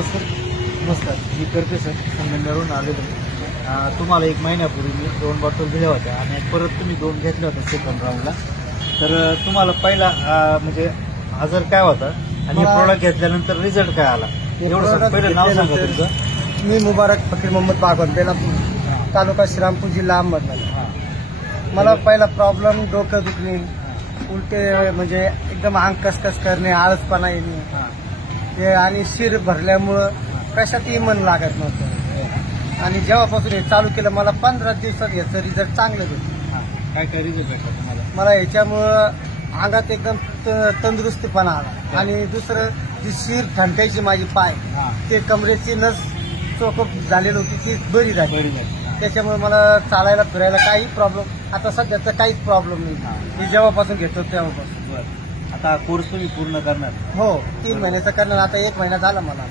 नमस्कार. नमस्कार, मी करते सर संगमनेरवरून आलेलो. तुम्हाला 1 महिन्यापूर्वी मी 2 बॉटल दिल्या होत्या आणि परत तुम्ही 2 घेतल्या होत्या सेकंड राऊंडला. तर तुम्हाला पहिला म्हणजे आजार काय होता आणि हे प्रोडक्ट घेतल्यानंतर रिझल्ट काय आला एवढं सांगा. पहिलं नाव सांगा तुमचं. मी मुबारक फकीर मोहम्मद बागवान, बेलापूर तालुका श्रीरामपूर, जिल्हा अहमदनगर. मला पहिला प्रॉब्लेम डोकं दुखणे, उलटे म्हणजे एकदम अंग कसकस करणे, आळसपणा येणे ते आणि शिर भरल्यामुळं कशातही मन लागत नव्हतं. आणि जेव्हापासून हे चालू केलं मला 15 दिवसात याचं रिझल्ट चांगलं भेटलं. काय काय रिझल्ट भेटला तुम्हाला? मला याच्यामुळं अंगात एकदम तंदुरुस्तीपणा आला. आणि दुसरं जी शिर ठणकायची माझी पाय, ते कमरेची नस चोकप झालेली होती ती बरी झाली. त्याच्यामुळे मला चालायला फिरायला काही प्रॉब्लेम, आता सध्या तर काहीच प्रॉब्लेम नाही. मी जेव्हापासून घेतो तेव्हापासून. आता कोर्स तुम्ही पूर्ण करणार? हो, 3 महिन्याचा करणार. आता 1 महिना झाला मला.